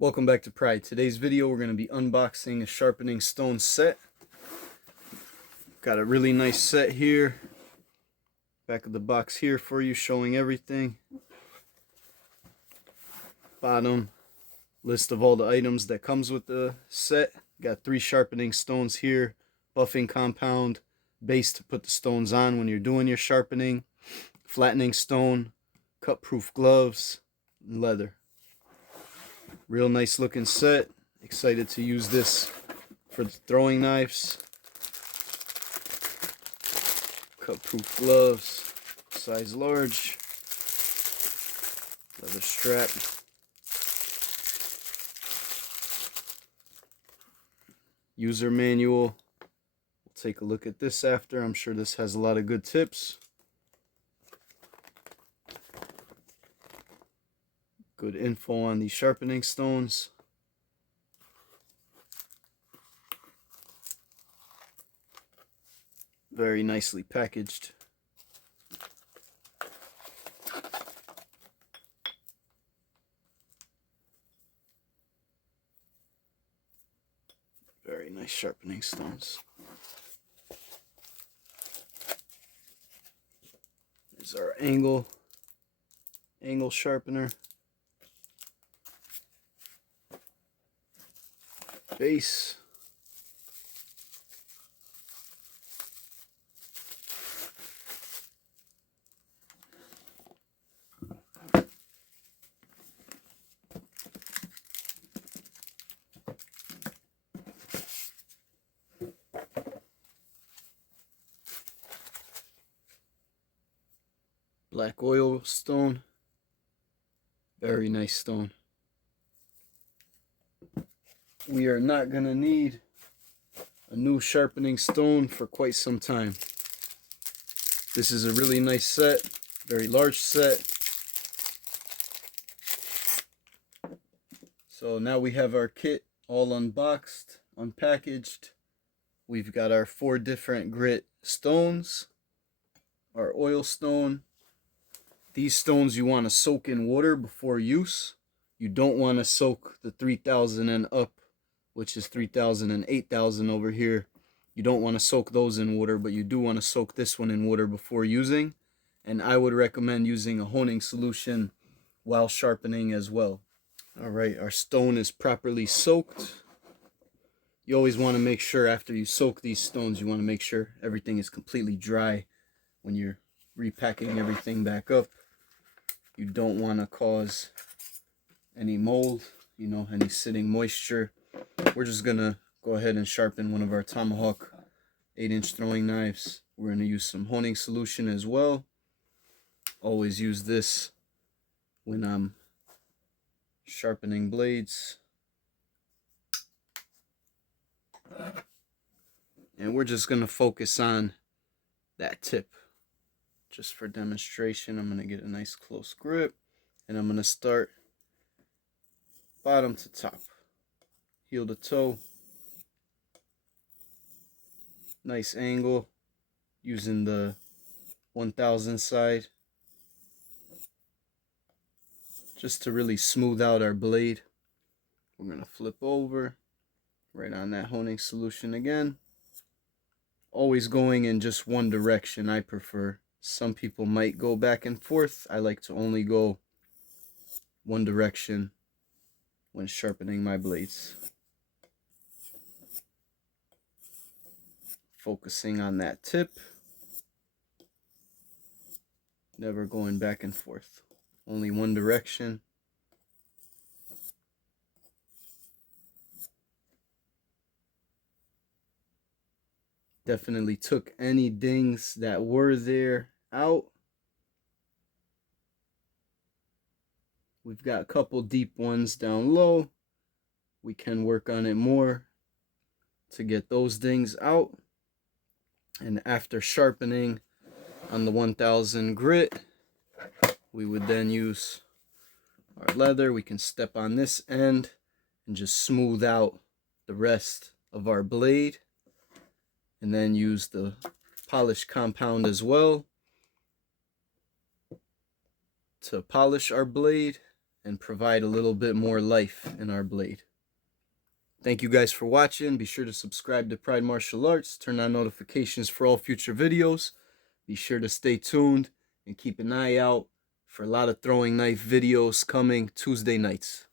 Welcome back to Pride. Today's video we're going to be unboxing a sharpening stone set. Got a really nice set here. Back of the box here for you, showing everything. Bottom, list of all the items that comes with the set. Got 3 sharpening stones here, buffing compound, base to put the stones on when you're doing your sharpening, flattening stone, cut proof gloves, and leather. Real nice looking set. Excited to use this for the throwing knives. Cut proof gloves, size large. Leather strap. User manual. We'll take a look at this after. I'm sure this has a lot of good tips. Good info on these sharpening stones. Very nicely packaged. Very nice sharpening stones. There's our angle sharpener. Base. Black oil stone. Very nice stone. We are not going to need a new sharpening stone for quite some time. This is a really nice set, very large set. So now we have our kit all unboxed, unpackaged. We've got our 4 different grit stones, our oil stone. These stones you want to soak in water before use. You don't want to soak the 3000 and up, which is 3000 and 8000 over here. You don't want to soak those in water, but you do want to soak this one in water before using. And I would recommend using a honing solution while sharpening as well. Alright, our stone is properly soaked. You always want to make sure after you soak these stones, you want to make sure everything is completely dry when you're repacking everything back up. You don't want to cause any mold, any sitting moisture. We're just gonna go ahead and sharpen one of our tomahawk 8-inch throwing knives. We're gonna use some honing solution as well. Always use this when I'm sharpening blades. And we're just gonna focus on that tip. Just for demonstration, I'm gonna get a nice close grip, and I'm gonna start bottom to top. Heel to toe. Nice angle using the 1000 side just to really smooth out our blade. We're going to flip over right on that honing solution again. Always going in just one direction, I prefer. Some people might go back and forth. I like to only go one direction when sharpening my blades. Focusing on that tip, never going back and forth, only one direction. Definitely took any dings that were there out. We've got a couple deep ones down low. We can work on it more to get those dings out. And after sharpening on the 1000 grit, we would then use our leather. We can step on this end and just smooth out the rest of our blade. And then use the polish compound as well to polish our blade and provide a little bit more life in our blade. Thank you guys for watching. Be sure to subscribe to Pride Martial Arts. Turn on notifications for all future videos. Be sure to stay tuned and keep an eye out for a lot of throwing knife videos coming Tuesday nights.